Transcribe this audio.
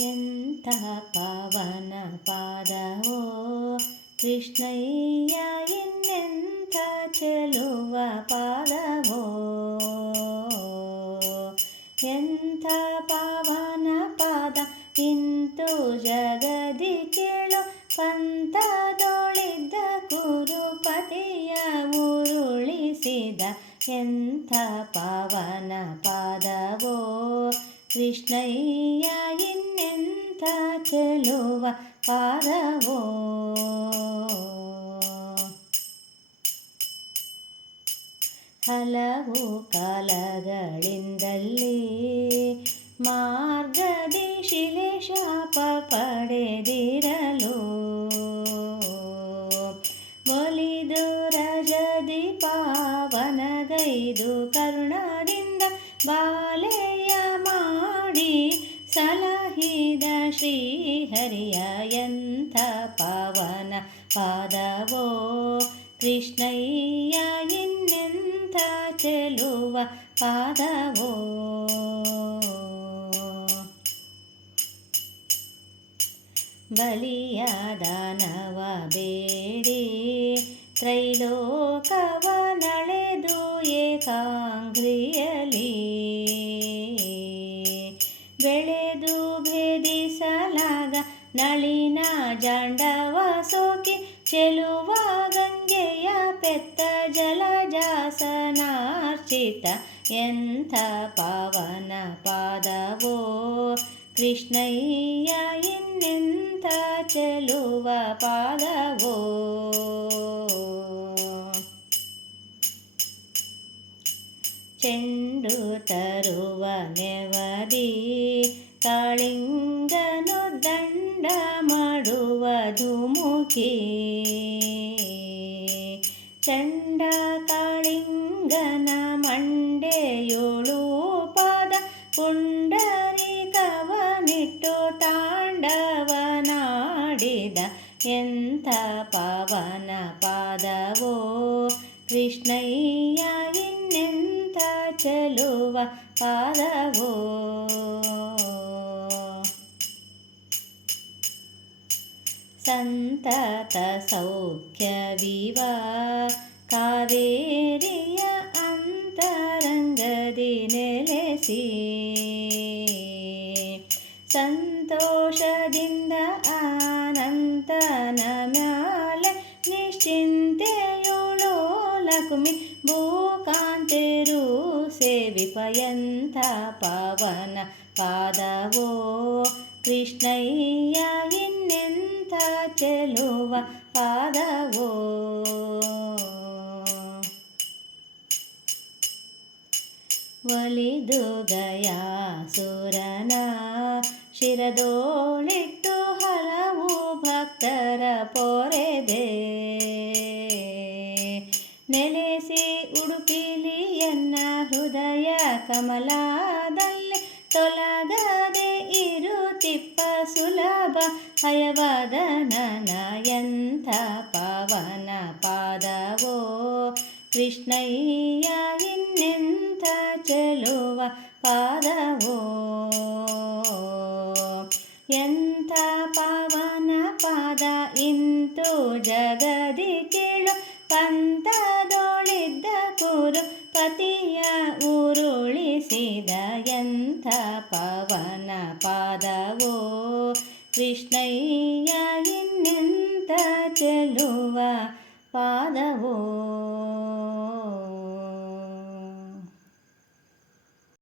ಎಂಥ ಪಾವನ ಪಾದವೋ ಕೃಷ್ಣಯ್ಯ, ಇನ್ನೆಂಥ ಚೆಲುವ ಪಾದವೋ? ಎಂಥ ಪಾವನ ಪಾದ ಇಂತು ಜಗದಿ ಕೇಳು, ಪಂಥದೊಳಿದ್ದ ಕುರುಪತಿಯ ಉರುಳಿಸಿದ ಎಂಥ ಪಾವನ ಪಾದವೋ? ಕೃಷ್ಣಯ್ಯ ಇನ್ನೆಂಥ ಚೆಲುವ ಪಾದವೋ? ಹಲವು ಕಾಲಗಳಿಂದಲೇ ಮಾರ್ಗದಿ ಶಿಲೆ ಶಾಪ ಪಡೆದಿರಲು ಒಲಿದು ರಜದಿ ಪಾವನಗೈದು ಕರುಣದಿಂದ ಬಾಲೆಯ ಮಾಡಿ ಸಲಹಿದ ಶ್ರೀಹರಿಯ ಎಂಥ ಪಾವನ ಪಾದವೋ ಕೃಷ್ಣಯ್ಯ ಇನ್ನೆಂಥ ಚೆಲುವ ಪಾದವೋ ಬಲಿಯ ದಾನವ ಬೇಡಿ ತ್ರೈಲೋಕವ ಚೆಲುವ ಗಂಗೆಯ ಪೆತ್ತ ಜಲಜಾಸನಾರ್ಚಿತ ಎಂಥ ಪಾವನ ಪಾದವೋ ಕೃಷ್ಣಯ್ಯ ಇನ್ನೆಂಥ ಚೆಲುವ ಪಾದವೋ ಚೆಂಡು ತರುವ ನೆವದಿ ಕಾಳಿಂಗನು ದಂಡ ಮಾಡುವ ಧುಮುಕಿ ಚಂಡ ಕಾಳಿಂಗನ ಮಂಡೆಯೋಳು ಪದ ಪುಂಡರಿ ಕವನಿಟ್ಟು ತಾಂಡವನಾಡಿದ ಎಂಥ ಪವನ ಪಾದವೋ. ಕೃಷ್ಣಯ್ಯ ಇನ್ನೆಂಥ ಚಲುವ ಪಾದವೋ. ಸಂತತ ಸೌಖ್ಯವಿವ ಕಾವೇರಿಯ ಅಂತರಂಗದಿ ನೆಲೆಸಿ ಸಂತೋಷದಿಂದ ಆನಂದನ ಮ್ಯಾಲೆ ನಿಶ್ಚಿಂತೆಯುಳು ಲಕ್ಷ್ಮಿ ಭೂಕಾಂತೆರು ಸೇವಿಪಯಂಥ ಪಾವನ ಪಾದವೋ ಕೃಷ್ಣಯ್ಯ ಇನ್ನೆಂಥ ಚೆಲುವ ಪಾದವೋ? ಒಲಿದು ಗಯಾಸುರನ ಶಿರದೋಳಿಟ್ಟು ಹಲವು ಭಕ್ತರ ಪೊರೆದೆ. ನೆಲೆಸಿ ಉಡುಪಿಲಿಯನ್ನ ಹೃದಯ ಕಮಲಾದಲ್ಲಿ ಇರುತಿಪ್ಪ ಎಂಥ ಪಾವನ ಪಾದವೋ ಕೃಷ್ಣಯ್ಯ ಇನ್ನೆಂಥ ಚೆಲುವ ಪಾದವೋ? ಎಂಥ ಪವನ ಪಾದ ಇಂತು ಜಗದಿ ಕೇಳು, ಪಂಥದೊಳಿದ್ದ ಕುರು ಪತಿಯ ಉರುಳಿಸಿದ ಎಂಥ ಪವನ ಪಾದವೋ? ಕೃಷ್ಣಯ್ಯ ಇನ್ನೆಂಥ ಚೆಲುವ ಪಾದವೋ